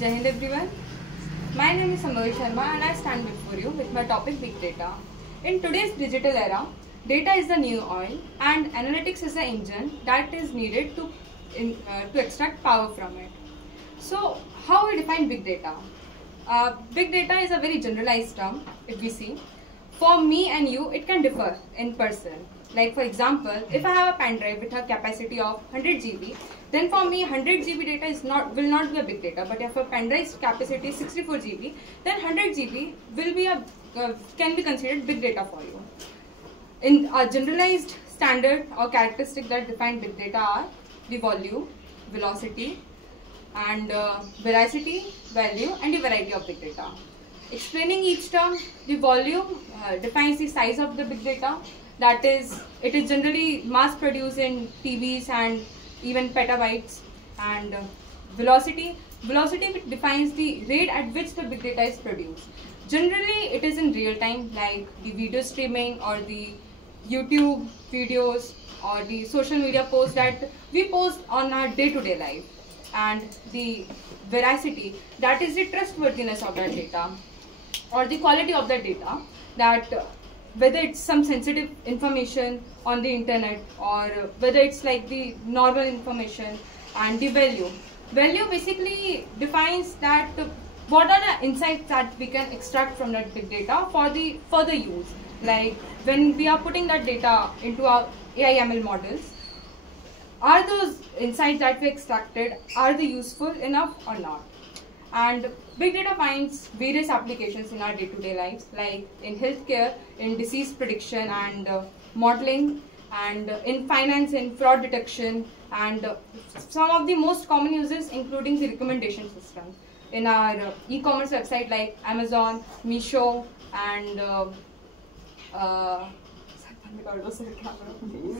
Jai Hind everyone. My name is Sambavi Sharma and I stand before you with my topic Big Data. In today's digital era, data is the new oil and analytics is the engine that is needed to extract power from it. So, how we define big data? Big data is a very generalized term if we see. For me and you, it can differ in person. Like for example, if I have a pen drive with a capacity of 100 GB, then for me 100 GB data will not be a big data. But if a pen drive's capacity is 64 GB, then 100 GB will be can be considered big data for you. In a generalized standard or characteristic that define big data are the volume, velocity, and veracity, value, and the variety of big data. Explaining each term, the volume defines the size of the big data. That is, it is generally mass produced in TBs and even petabytes. And velocity defines the rate at which the big data is produced. Generally, it is in real time, like the video streaming or the YouTube videos or the social media posts that we post on our day-to-day life. And the veracity, that is the trustworthiness of that data or the quality of that data, that whether it's some sensitive information on the internet or whether it's like the normal information. And the value basically defines that what are the insights that we can extract from that big data for the further use. Like when we are putting that data into our AI ML models, are those insights that we extracted, are they useful enough or not? And big data finds various applications in our day-to-day lives, like in healthcare, in disease prediction and modeling, and in finance, in fraud detection, and some of the most common uses including the recommendation system in our e-commerce website like Amazon, Meesho, and